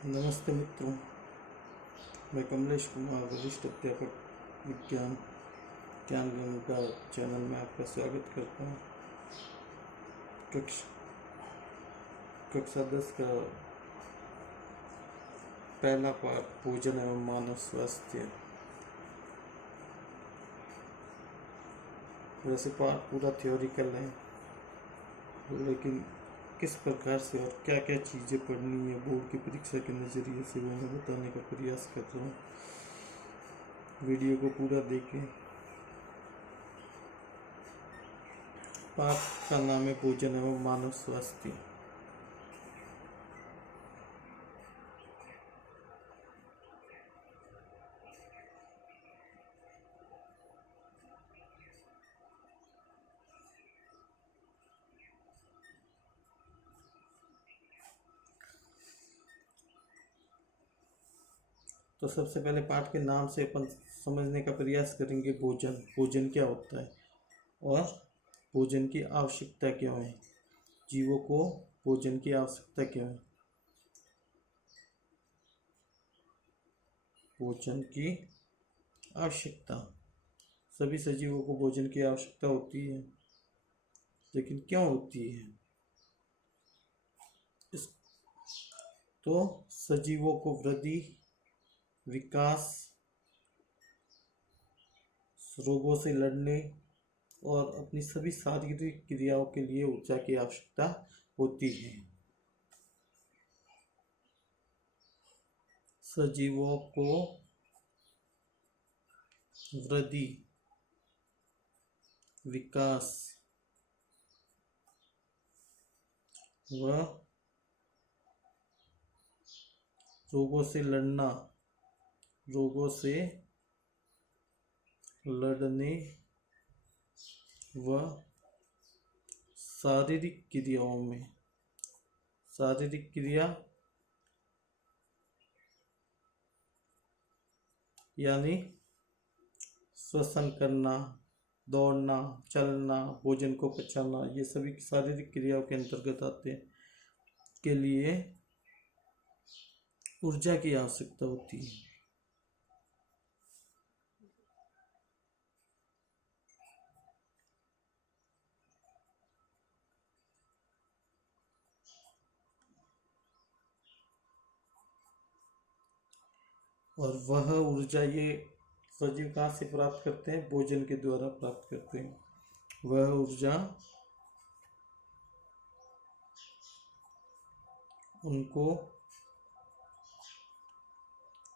नमस्ते मित्रों, मैं कमलेश कुमार, वरिष्ठ अध्यापक विज्ञान ज्ञान का चैनल में आपका स्वागत करता हूँ। कक्षा 10 का पहला पाठ भोजन एवं मानव स्वास्थ्य। वैसे पाठ पूरा थ्योरिकल है, लेकिन किस प्रकार से और क्या क्या चीज़ें पढ़नी है बोर्ड की परीक्षा के नज़रिए से वो मैं बताने का प्रयास कर रहा हूँ। वीडियो को पूरा देखें। पाठ का नाम है भोजन एवं मानव स्वास्थ्य। तो सबसे पहले पाठ के नाम से अपन समझने का प्रयास करेंगे भोजन क्या होता है और भोजन की आवश्यकता क्यों है। जीवों को भोजन की आवश्यकता क्यों है। भोजन की आवश्यकता, सभी सजीवों को भोजन की आवश्यकता होती है, लेकिन क्यों होती है। तो सजीवों को वृद्धि, विकास, रोगों से लड़ने और अपनी सभी शारीरिक क्रियाओं के लिए ऊर्जा की आवश्यकता होती है। सजीवों को वृद्धि, विकास व रोगों से लड़ने व शारीरिक क्रियाओं में, शारीरिक क्रिया यानी श्वसन करना, दौड़ना, चलना, भोजन को पचाना, ये सभी शारीरिक क्रियाओं के अंतर्गत आते हैं, के लिए ऊर्जा की आवश्यकता होती है। और वह ऊर्जा ये सजीव कहाँ से प्राप्त करते हैं? भोजन के द्वारा प्राप्त करते हैं। वह ऊर्जा उनको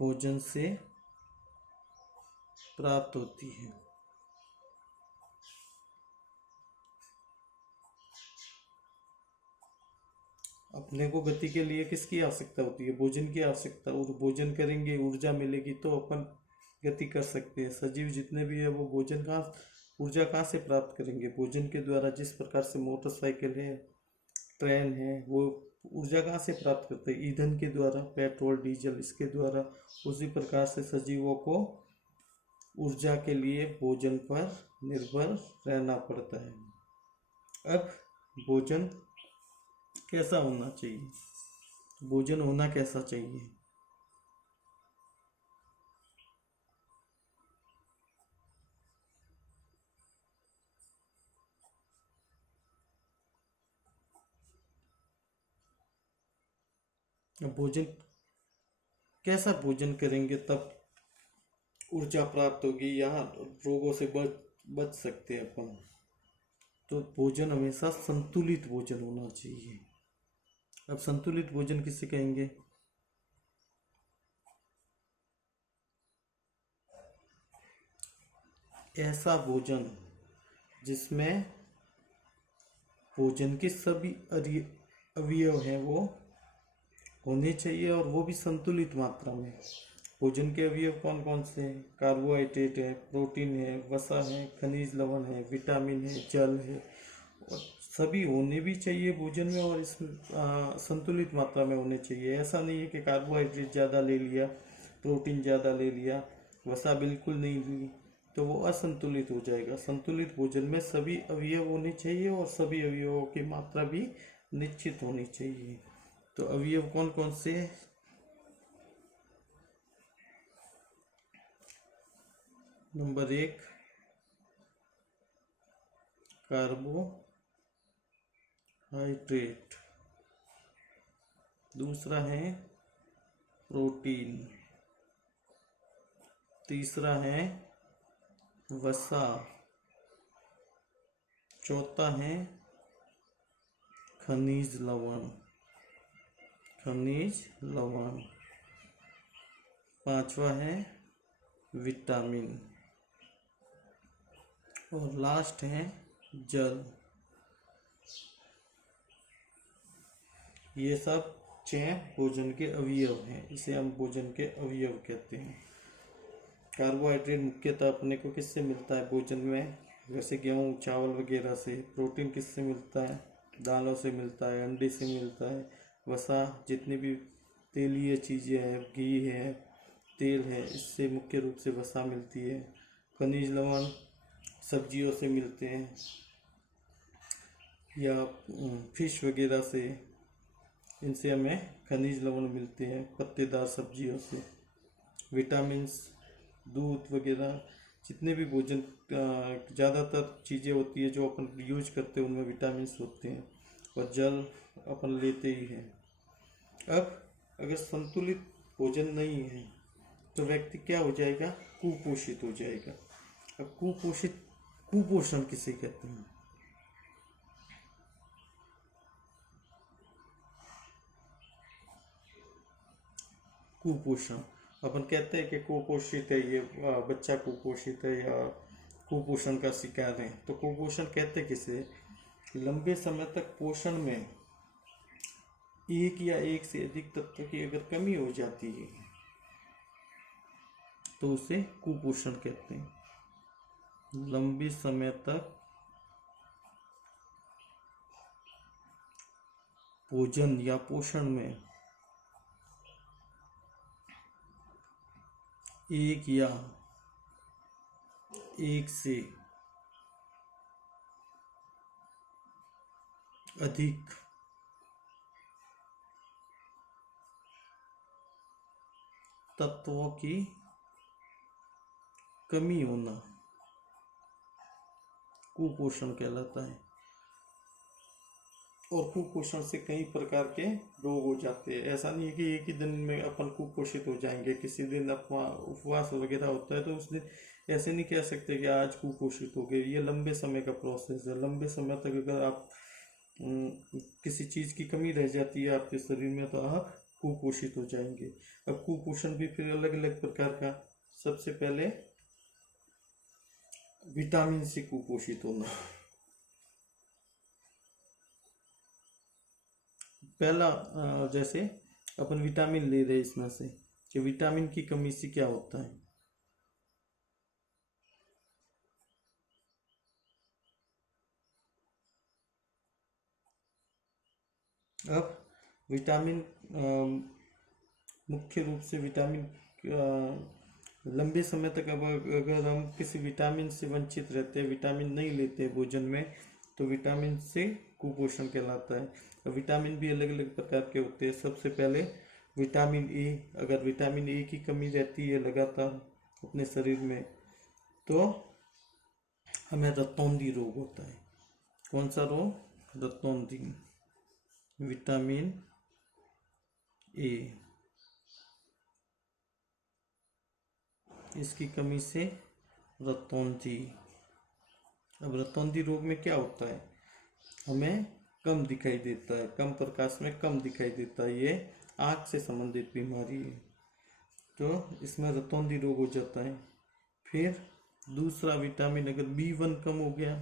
भोजन से प्राप्त होती है। अपने को गति के लिए किसकी आवश्यकता होती है? भोजन की आवश्यकता। और भोजन करेंगे, ऊर्जा मिलेगी तो अपन गति कर सकते हैं। सजीव जितने भी है वो ऊर्जा कहाँ से प्राप्त करेंगे? भोजन के द्वारा। जिस प्रकार से मोटरसाइकिल है, ट्रेन है, वो ऊर्जा कहाँ से प्राप्त करते हैं? ईंधन के द्वारा, पेट्रोल, डीजल, इसके द्वारा। उसी प्रकार से सजीवों को ऊर्जा के लिए भोजन पर निर्भर रहना पड़ता है। अब भोजन कैसा होना चाहिए? भोजन होना कैसा चाहिए? भोजन कैसा भोजन करेंगे तब ऊर्जा प्राप्त होगी या रोगों से बच सकते हैं अपन? तो भोजन हमेशा संतुलित भोजन होना चाहिए। अब संतुलित भोजन किसे कहेंगे? ऐसा भोजन जिसमें भोजन के सभी अवयव हैं वो होने चाहिए, और वो भी संतुलित मात्रा में। भोजन के अवयव कौन कौन से हैं? कार्बोहाइड्रेट है, प्रोटीन है, वसा है, खनिज लवण है, विटामिन है, जल है, और सभी होने भी चाहिए भोजन में, और इसमें संतुलित मात्रा में होने चाहिए। ऐसा नहीं है कि कार्बोहाइड्रेट ज़्यादा ले लिया, प्रोटीन ज़्यादा ले लिया, वसा बिल्कुल नहीं ली, तो वो असंतुलित हो जाएगा। संतुलित भोजन में सभी अवयव होने चाहिए और सभी अवयवों की मात्रा भी निश्चित होनी चाहिए। तो अवयव कौन कौन से? नंबर 1 कार्बोहाइड्रेट, दूसरा है प्रोटीन, तीसरा है वसा, चौथा है खनिज लवण, पांचवा है विटामिन और लास्ट है जल। ये सब 6 भोजन के अवयव हैं, इसे हम भोजन के अवयव कहते हैं। कार्बोहाइड्रेट मुख्यतः अपने को किससे मिलता है भोजन में, जैसे गेहूँ चावल वगैरह से। प्रोटीन किससे मिलता है, दालों से मिलता है, अंडे से मिलता है। वसा जितनी भी तेलीय चीज़ें हैं, घी है, तेल है, इससे मुख्य रूप से वसा मिलती है। खनिज लवण सब्जियों से मिलते हैं या फिश वगैरह से, इनसे हमें खनिज लवण मिलते हैं, पत्तेदार सब्जियों से। विटामिन्स दूध वगैरह जितने भी भोजन ज़्यादातर चीज़ें होती है जो अपन यूज करते हैं उनमें विटामिन्स होते हैं। और जल अपन लेते ही हैं। अब अगर संतुलित भोजन नहीं है तो व्यक्ति क्या हो जाएगा, कुपोषित हो जाएगा। अब कुपोषण किसे कहते हैं? कुपोषण अपन कहते हैं कि कुपोषित है ये बच्चा, कुपोषित है या कुपोषण का शिकार है। तो कुपोषण कहते किसे? लंबे समय तक पोषण में एक या एक से अधिक तत्व की अगर कमी हो जाती है तो उसे कुपोषण कहते हैं। लंबे समय तक भोजन या पोषण में एक या एक से अधिक तत्वों की कमी होना कुपोषण कहलाता है। और कुपोषण से कई प्रकार के रोग हो जाते हैं। ऐसा नहीं है कि एक ही दिन में अपन कुपोषित हो जाएंगे। किसी दिन अपना उपवास वगैरह होता है तो उस दिन ऐसे नहीं कह सकते कि आज कुपोषित हो गए। ये लंबे समय का प्रोसेस है। लंबे समय तक अगर आप किसी चीज़ की कमी रह जाती है आपके शरीर में तो आप कुपोषित हो जाएंगे। अब कुपोषण भी फिर अलग अलग प्रकार का। सबसे पहले विटामिन से कुपोषित होना। पहला जैसे अपन विटामिन ले रहे इसमें से कि विटामिन की कमी से क्या होता है। अब विटामिन मुख्य रूप से विटामिन लंबे समय तक अब अगर हम किसी विटामिन से वंचित रहते हैं, विटामिन नहीं लेते भोजन में, तो विटामिन से कुपोषण कहलाता है। विटामिन भी अलग अलग प्रकार के होते हैं। सबसे पहले विटामिन ए, अगर विटामिन ए की कमी रहती है लगातार अपने शरीर में तो हमें रतौंधी रोग होता है। कौन सा रोग? रतौंधी। विटामिन ए इसकी कमी से रतौंधी। अब रतौंधी रोग में क्या होता है, हमें कम दिखाई देता है, कम प्रकाश में कम दिखाई देता है। ये आँख से संबंधित बीमारी है तो इसमें रतौंधी रोग हो जाता है। फिर दूसरा विटामिन अगर B1 कम हो गया,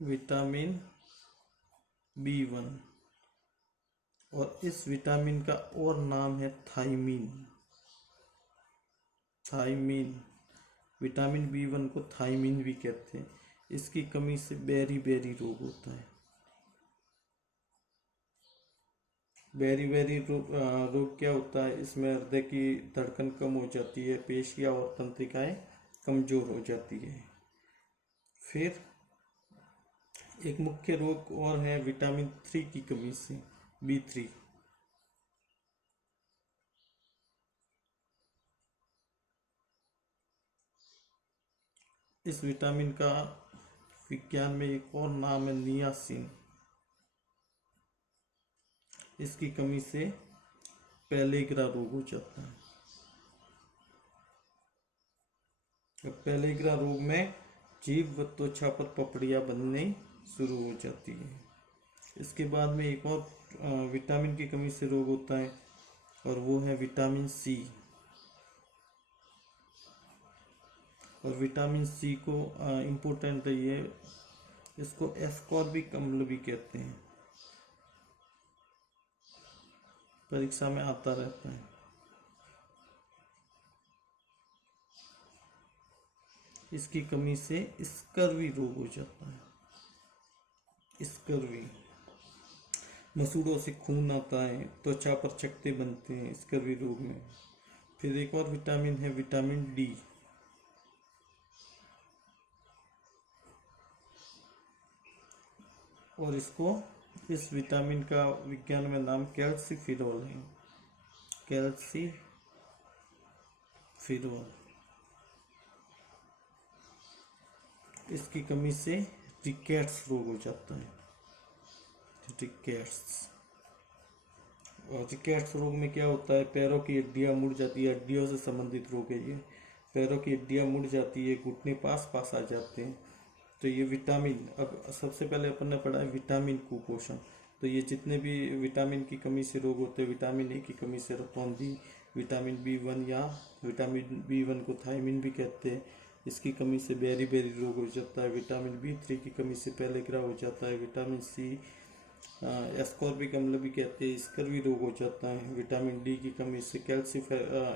विटामिन B1, और इस विटामिन का और नाम है थायमीन। विटामिन B1 को थायमीन भी कहते हैं। इसकी कमी से बेरी रोग होता है। बेरी रोग क्या होता है? इसमें हृदय की धड़कन कम हो जाती है, पेशियां और तंत्रिकाएं कमजोर हो जाती है। फिर एक मुख्य रोग और है विटामिन 3 की कमी से, B3। इस विटामिन का विज्ञान में एक और नाम है नियासिन। इसकी कमी से पेलेग्रा रोग हो जाता है। पेलेग्रा रोग में जीभ व त्वचा पर पपड़ियाँ बनने शुरू हो जाती है। इसके बाद में एक और विटामिन की कमी से रोग होता है और वो है विटामिन सी। और विटामिन सी को इम्पोर्टेंट है ये, इसको एस्कॉर्बिक अम्ल भी कहते हैं, परीक्षा में आता रहता है। इसकी कमी से स्कर्वी रोग हो जाता है। स्कर्वी, मसूड़ों से खून आता है, त्वचा पर चकत्ते बनते हैं स्कर्वी रोग में। फिर एक और विटामिन है विटामिन डी। और इस विटामिन का विज्ञान में नाम कैल्सीफिरोल है। कैल्सीफिरोल, इसकी कमी से रिकेट्स रोग हो जाता है। रिकेट्स, और रिकेट्स रोग में क्या होता है, पैरों की हड्डियाँ मुड़ जाती है, हड्डियों से संबंधित रोग है ये। पैरों की हड्डियाँ मुड़ जाती है, घुटने पास पास आ जाते हैं। तो ये विटामिन, अब सबसे पहले अपन ने पढ़ा है विटामिन कुपोषण। तो ये जितने भी विटामिन की कमी से रोग होते हैं, विटामिन ए की कमी से रतौंधी, विटामिन B1 या विटामिन B1 को थायमिन भी कहते हैं, इसकी कमी से बेरी बेरी रोग हो जाता है। विटामिन B3 की कमी से पेलेग्रा हो जाता है। विटामिन सी एस्कॉर्बिक अम्ल भी कहते हैं, स्कर्वी रोग हो जाता है। विटामिन डी की कमी से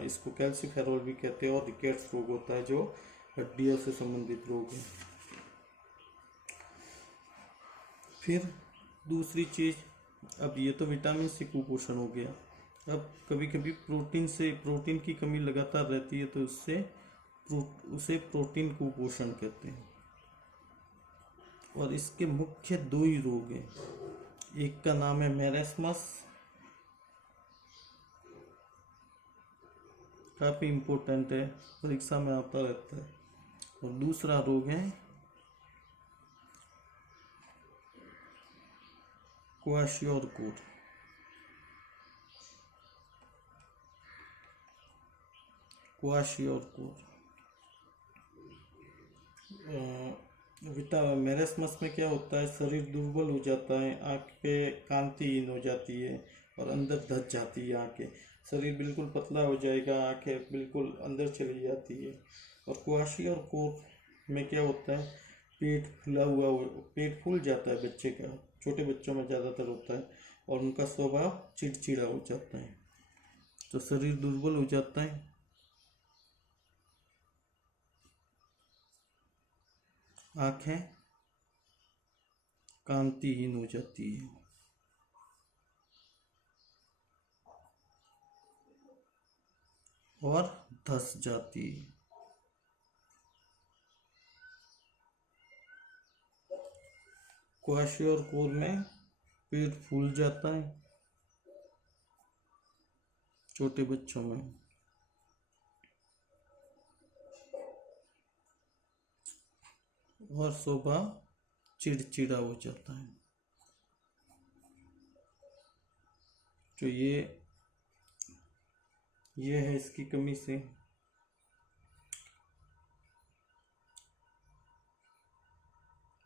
इसको कैल्सीफेरॉल भी कहते हैं और रिकेट्स रोग होता है, जो हड्डियों से संबंधित रोग है। फिर दूसरी चीज, अब ये तो विटामिन से कुपोषण हो गया। अब कभी कभी प्रोटीन की कमी लगातार रहती है, तो उसे प्रोटीन कुपोषण कहते हैं। और इसके मुख्य दो ही रोग हैं, एक का नाम है मेरेस्मस, काफी इंपॉर्टेंट है, परीक्षा में आता रहता है। और दूसरा रोग है क्वाशियोरकोर। मेरेस्मस में क्या होता है, शरीर दुर्बल हो जाता है, आंखें कांतिहीन हो जाती है और अंदर धस जाती है आंखें, शरीर बिल्कुल पतला हो जाएगा, आंखें बिल्कुल अंदर चली जाती है। और क्वाशियोरकोर में क्या होता है, पेट फूल जाता है बच्चे का, छोटे बच्चों में ज़्यादातर होता है, और उनका स्वभाव चिड़चिड़ा हो जाता है, तो शरीर दुर्बल हो जाता है, आंखें कांतिहीन हो जाती है। और धस जाती है। क्वाशियोरकोर में पेट फूल जाता है छोटे बच्चों में, और स्वभाव चिड़चिड़ा हो जाता है। तो ये है इसकी कमी से।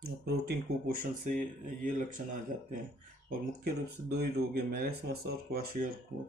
प्रोटीन कुपोषण से ये लक्षण आ जाते हैं। और मुख्य रूप से दो ही रोग है, मेरेस्मस और क्वाशियोरकोर।